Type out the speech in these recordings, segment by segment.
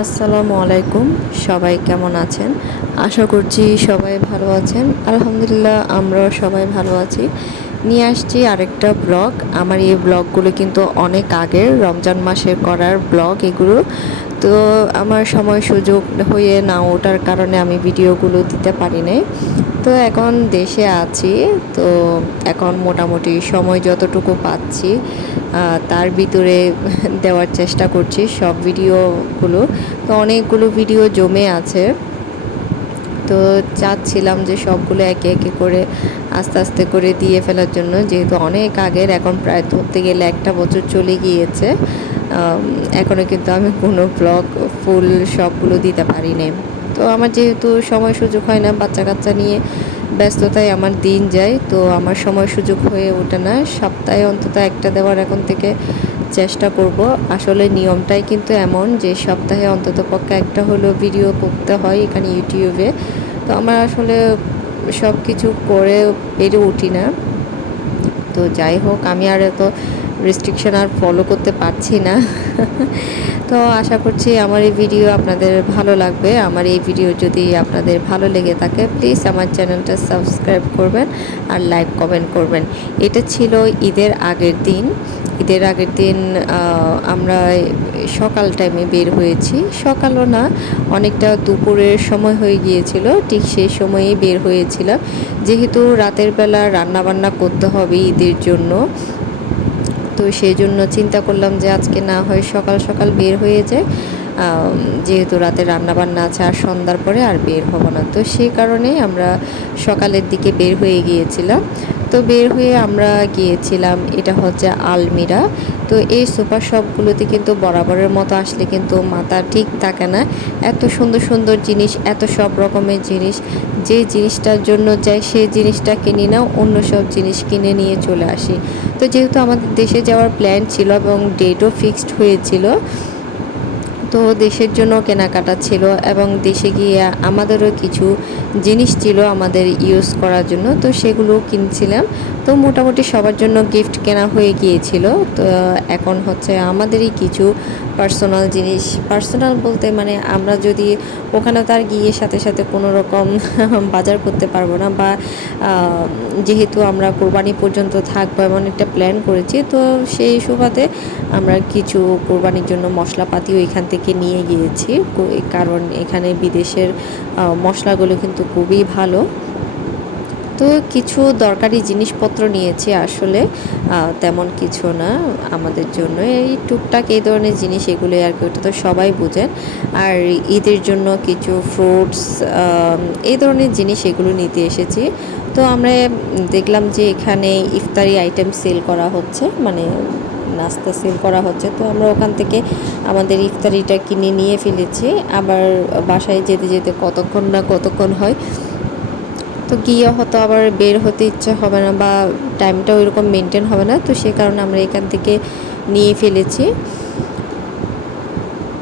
আসসালামু আলাইকুম। সবাই কেমন আছেন? আশা করছি সবাই ভালো আছেন। আলহামদুলিল্লাহ আমরাও সবাই ভালো আছি। নিয়ে আসছি আরেকটা ব্লগ। আমার এই ব্লগগুলো কিন্তু অনেক আগের রমজান মাসে করার ব্লগ এগুলো। তো আমার সময় সুযোগ হয়ে না ওঠার কারণে আমি ভিডিওগুলো দিতে পারি নাই। তো এখন দেশে আছি। তো এখন মোটামুটি সময় যতটুকু পাচ্ছি তার ভিতরে দেওয়ার চেষ্টা করছি সব ভিডিওগুলো। তো অনেকগুলো ভিডিও জমে আছে। তো চাচ্ছিলাম যে সবগুলো একে একে করে আস্তে আস্তে করে দিয়ে ফেলার জন্য, যেহেতু অনেক আগের, এখন প্রায় ধরতে গেলে একটা বছর চলে গিয়েছে। এখনও কিন্তু আমি কোনো ব্লগ ফুল সবগুলো দিতে পারিনি। তো আমার যেহেতু সময় সুযোগ হয় না, বাচ্চা কাচ্চা নিয়ে ব্যস্ততায় আমার দিন যায়, তো আমার সময় সুযোগ হয়ে ওঠে না। সপ্তাহে অন্তত একটা দেওয়ার এখন থেকে চেষ্টা করব। আসলে নিয়মটাই কিন্তু এমন যে সপ্তাহে অন্তত পক্ষে একটা হলেও ভিডিও করতে হয় এখানে ইউটিউবে। তো আমার আসলে সব কিছু করে পেরে উঠি না। তো যাই হোক, আমি আর এত রেস্ট্রিকশন আর ফলো করতে পারছি না। তো আশা করছি আমার এই ভিডিও আপনাদের ভালো লাগবে। আমার এই ভিডিও যদি আপনাদের ভালো লেগে থাকে, প্লিজ আমার চ্যানেলটা সাবস্ক্রাইব করবেন আর লাইক কমেন্ট করবেন। এটা ছিল ঈদের আগের দিন। ঈদের আগের দিন আমরা সকাল টাইমে বের হয়েছি। সকালও না, অনেকটা দুপুরের সময় হয়ে গিয়েছিল, ঠিক সেই সময়েই বের হয়েছিলাম। যেহেতু রাতের বেলা রান্নাবান্না করতে হবে ঈদের জন্য, তো সেই জন্য চিন্তা করলাম যে আজকে না হয় সকাল সকাল বের হয়ে যায়, যেহেতু রাতে রান্নাবান্না আছে, আর সন্ধ্যার পরে আর বের হব না। তো সেই কারণেই আমরা সকালের দিকে বের হয়ে গিয়েছিলাম। তো বের হয়ে আমরা গিয়েছিলাম, এটা হচ্ছে আলমিরা। তো এই সুপার শপগুলোতে কিন্তু বরাবরের মতো আসলে কিন্তু মাথা ঠিক থাকে না। এত সুন্দর সুন্দর জিনিস, এত সব রকমের জিনিস, যে জিনিসটার জন্য যাই সেই জিনিসটা কিনি না, অন্য সব জিনিস কিনে নিয়ে চলে আসি। তো যেহেতু আমাদের দেশে যাওয়ার প্ল্যান ছিল এবং ডেটও ফিক্সড হয়েছিল, তো দেশের জন্য কেনাকাটা ছিল এবং দেশে গিয়ে আমাদেরও কিছু জিনিস ছিল আমাদের ইউজ করার জন্য, তো সেগুলো কিনছিলাম। তো মোটামুটি সবার জন্য গিফট কেনা হয়ে গিয়েছিল। তো এখন হচ্ছে আমাদেরই কিছু পার্সোনাল জিনিস, পার্সোনাল বলতে মানে আমরা যদি ওখানে তার গিয়ে সাথে সাথে কোনো রকম বাজার করতে পারবো না, বা যেহেতু আমরা কোরবানি পর্যন্ত থাকবো এমন একটা প্ল্যান করেছি, তো সেই সুবাদে আমরা কিছু কোরবানির জন্য মশলাপাতিও এখান থেকে নিয়ে গিয়েছি। কারণ এখানে বিদেশের মশলাগুলো কিন্তু খুবই ভালো। তো কিছু দরকারি জিনিসপত্র নিয়েছি, আসলে তেমন কিছু না আমাদের জন্য, এই টুকটাক এই ধরনের জিনিস, এগুলো আর কি, ওটা তো সবাই বুঝেন। আর ঈদের জন্য কিছু ফ্রুটস, এই ধরনের জিনিস এগুলো নিতে এসেছি। তো আমরা দেখলাম যে এখানে ইফতারি আইটেম সেল করা হচ্ছে, মানে নাস্তা সেল করা হচ্ছে। তো আমরা ওখান থেকে আমাদের ইফতারিটা কিনে নিয়ে ফেলেছি। আবার বাসায় যেতে যেতে কতক্ষণ হয়, তো গিয়ে হয়তো আবার বের হতে ইচ্ছা হবে না, বা টাইমটা ওইরকম মেনটেন হবে না। তো সে কারণে আমরা এখান থেকে নিয়ে ফেলেছি।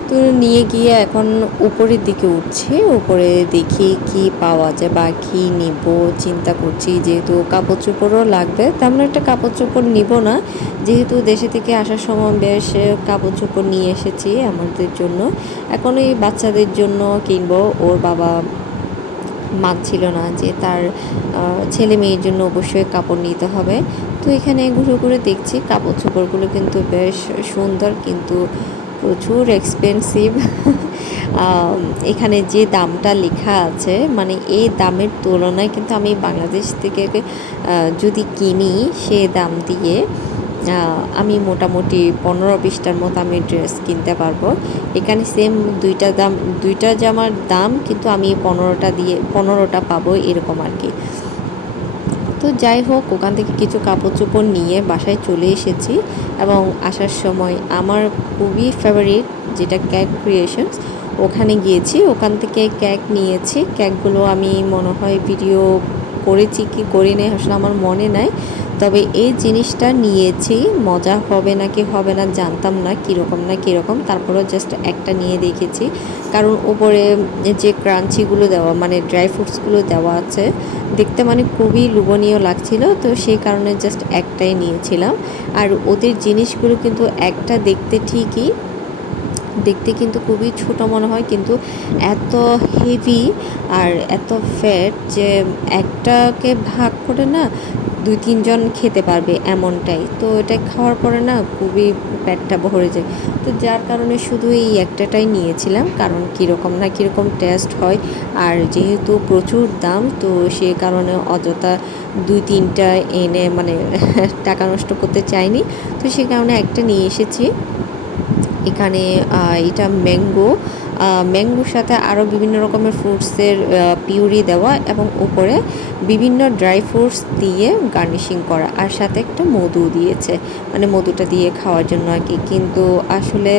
তো নিয়ে গিয়ে এখন উপরের দিকে উঠছি, উপরে দেখি কি পাওয়া যায় বা কী নিব চিন্তা করছি। যেহেতু কাপড় চোপড়ও লাগবে, তেমন একটা কাপড় চোপড় নিব না, যেহেতু দেশে থেকে আসার সময় বেশ কাপড় চোপড় নিয়ে এসেছি আমাদের জন্য। এখন এই বাচ্চাদের জন্য কিনবো। ওর বাবা মানছিল না যে তার ছেলে মেয়ের জন্য অবশ্যই কাপড় নিতে হবে। তো এখানে ঘুরে ঘুরে দেখছি কাপড় চোপড়গুলো কিন্তু বেশ সুন্দর, কিন্তু প্রচুর এক্সপেন্সিভ। এখানে যে দামটা লেখা আছে, মানে এই দামের তুলনায় কিন্তু আমি বাংলাদেশ থেকে যদি কিনি সে দাম দিয়ে আমি মোটামুটি 15-20টার মতো আমি ড্রেস কিনতে পারবো। এখানে সেম দুইটা জামার দাম, কিন্তু আমি 15টা পাবো এরকম আর কি। তো যাই হোক, ওখান থেকে কিছু কাপড় চোপড় নিয়ে বাসায় চলে এসেছি। এবং আসার সময় আমার খুবই ফেভারিট যেটা কেক ক্রিয়েশনস, ওখানে গিয়েছি, ওখান থেকে কেক নিয়েছি। কেকগুলো আমি মনে হয় ভিডিও করেছি কি করি নাই আসলে আমার মনে নাই, তবে এই জিনিসটা নিয়েছি। মজা হবে নাকি হবে না জানতাম না, কীরকম, তারপরেও জাস্ট একটা নিয়ে দেখেছি। কারণ উপরে যে ক্রাঞ্চিগুলো দেওয়া, মানে ড্রাই ফ্রুটসগুলো দেওয়া আছে, দেখতে মানে খুবই লোভনীয় লাগছিল। তো সেই কারণে জাস্ট একটাই নিয়েছিলাম। আর ওদের জিনিসগুলো কিন্তু একটা দেখতে ঠিকই, দেখতে কিন্তু খুবই ছোট মনে হয়, কিন্তু এত হেভি আর এত ফ্যাট যে একটাকে ভাগ করে না 2-3 জন খেতে পারবে এমনটাই। তো এটা খাওয়ার পরে না খুবই পেটটা ভরে যায়। তো যার কারণে শুধু এই একটাটাই নিয়েছিলাম, কারণ কীরকম না কীরকম টেস্ট হয়। আর যেহেতু প্রচুর দাম, তো সে কারণে অযথা 2-3টা এনে মানে টাকা নষ্ট করতে চাইনি। তো সে কারণে একটা নিয়ে এসেছি। এখানে এটা ম্যাঙ্গোর সাথে আরও বিভিন্ন রকমের ফ্রুটসের পিউরি দেওয়া এবং উপরে বিভিন্ন ড্রাই ফ্রুটস দিয়ে গার্নিশিং করা, আর সাথে একটা মধু দিয়েছে, মানে মধুটা দিয়ে খাওয়ার জন্য আর কি। কিন্তু আসলে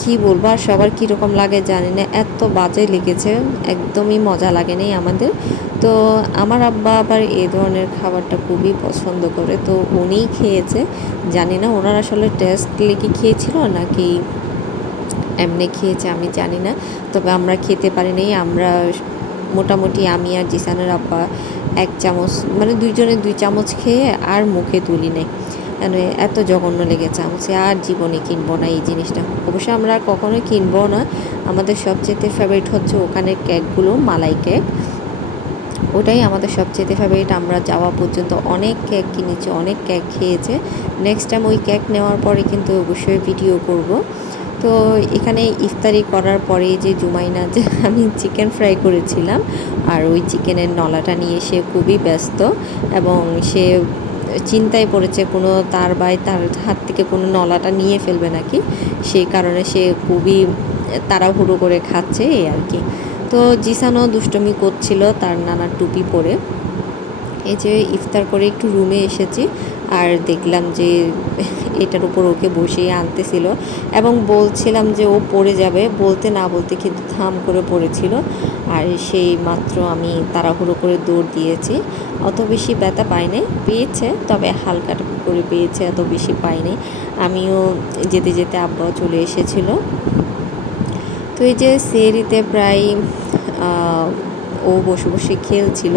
কি বলবো, আর সবার কীরকম লাগে জানি না, এত বাজে লেগেছে, একদমই মজা লাগেনি আমাদের। তো আমার আব্বা আবার এই ধরনের খাবারটা খুবই পছন্দ করে, তো উনিই খেয়েছে। জানি না ওনার আসলে টেস্ট লেগে খেয়েছিল নাকি এমনি খেয়েছে, আমি জানি না। তবে আমরা খেতে পারিনি। আমরা মোটামুটি আমি আর জিসানের আব্বা 1 চামচ, মানে 2 জনে 2 চামচ খেয়ে আর মুখে তুলি নাই, মানে এত জঘন্য লেগেছে। আমি আর জীবনে কিনবো না এই জিনিসটা। অবশ্য আমরা আর কখনোই কিনবো না। আমাদের সবচেয়ে ফেভারিট হচ্ছে ওখানের কেকগুলো, মালাই কেক, ওটাই আমাদের সবচেয়ে ফেভারিট। আমরা যাওয়া পর্যন্ত অনেক কেক কিনেছি, অনেক কেক খেয়েছে। নেক্সট টাইম ওই কেক নেওয়ার পরে কিন্তু অবশ্যই ভিডিও করব। তো এখানে ইফতারি করার পরে যে জুমাইনা, যে আমি চিকেন ফ্রাই করেছিলাম, আর ওই চিকেনের নলাটা নিয়ে সে খুবই ব্যস্ত এবং সে চিন্তায় পড়েছে কোনো তার হাত থেকে কোনো নলাটা নিয়ে ফেলবে নাকি, সেই কারণে সে খুবই তাড়াহুড়ো করে খাচ্ছে এই আর কি। তো জিসানও দুষ্টমি করছিল তার নানার টুপি পরে। এই যে ইফতার করে একটু রুমে এসেছি, আর দেখলাম যে এটার উপর ওকে বসিয়ে আনতেছিল এবং বলছিলাম যে ও পড়ে যাবে, বলতে না বলতে কিন্তু থাম করে পড়েছিল। আর সেই মাত্র আমি তাড়াহুড়ো করে দৌড় দিয়েছি। অত বেশি ব্যথা পাইনি, পেয়েছে তবে হালকা করে পেয়েছে, এত বেশি পাইনি। আমিও যেতে যেতে আব্বাও চলে এসেছিল। তো এই যে সেহরিতে প্রায় ও বসে বসে খেলছিল।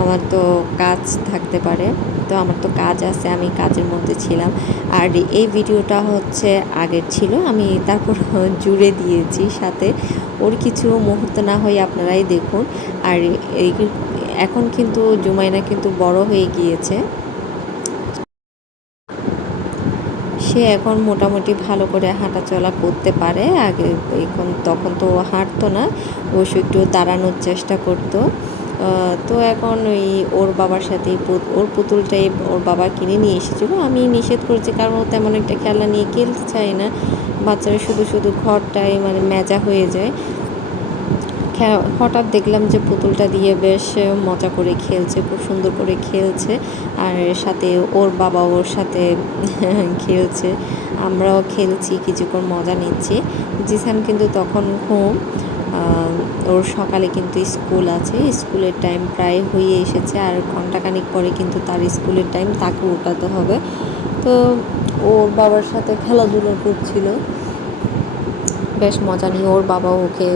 আমার তো কাজ থাকতে পারে, তো আমার তো কাজ আছে, আমি কাজের মধ্যে ছিলাম। আর এই ভিডিওটা হচ্ছে আগের ছিল, আমি তারপর জুড়ে দিয়েছি সাথে। ওর কিছু মুহূর্ত না হয় আপনারাই দেখুন। আর এখন কিন্তু জুমাইনা কিন্তু বড় হয়ে গিয়েছে, সে এখন মোটামুটি ভালো করে হাঁটাচলা করতে পারে। আগে তখন তো হাঁটতো না, অবশ্য একটু দাঁড়ানোর চেষ্টা করতো। তো এখন ওই ওর বাবার সাথে ওর পুতুলটাই ওর বাবা কিনে নিয়ে এসেছিলো। আমি নিষেধ করেছি, কারণ ও তেমন একটা খেলা নিয়ে খেলতে চায় না। বাচ্চারা শুধু শুধু ঘরটায় মানে মেজা হয়ে যায়। হঠাৎ দেখলাম যে পুতুলটা দিয়ে বেশ মজা করে খেলছে, খুব সুন্দর করে খেলছে, আর সাথে ওর বাবা ওর সাথে খেলছে, আমরাও খেলছি, কিছুক্ষণ মজা নিচ্ছি। জিসান কিন্তু তখন ঘুম, ওর সকালে কিন্তু স্কুল আছে, স্কুলের টাইম প্রায় হয়ে এসেছে, আর ঘন্টাখানিক পরে কিন্তু তার স্কুলের টাইম, তাকে উঠাতে হবে। তো ওর বাবার সাথে খেলাধুলা করছিল, বেশ মজা নিয়ে ওর বাবা ওকে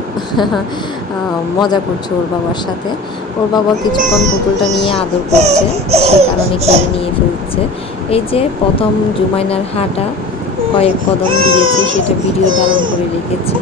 মজা করছে ওর বাবার সাথে। ওর বাবা কিছুক্ষণ পুতুলটা নিয়ে আদর করছে, সেই কারণে কেড়ে নিয়ে ফেলছে। এই যে প্রথম জুমাইনার হাঁটা, কয়েক কদম দিয়েছে, সেটা ভিডিও ধারণ করে রেখেছি।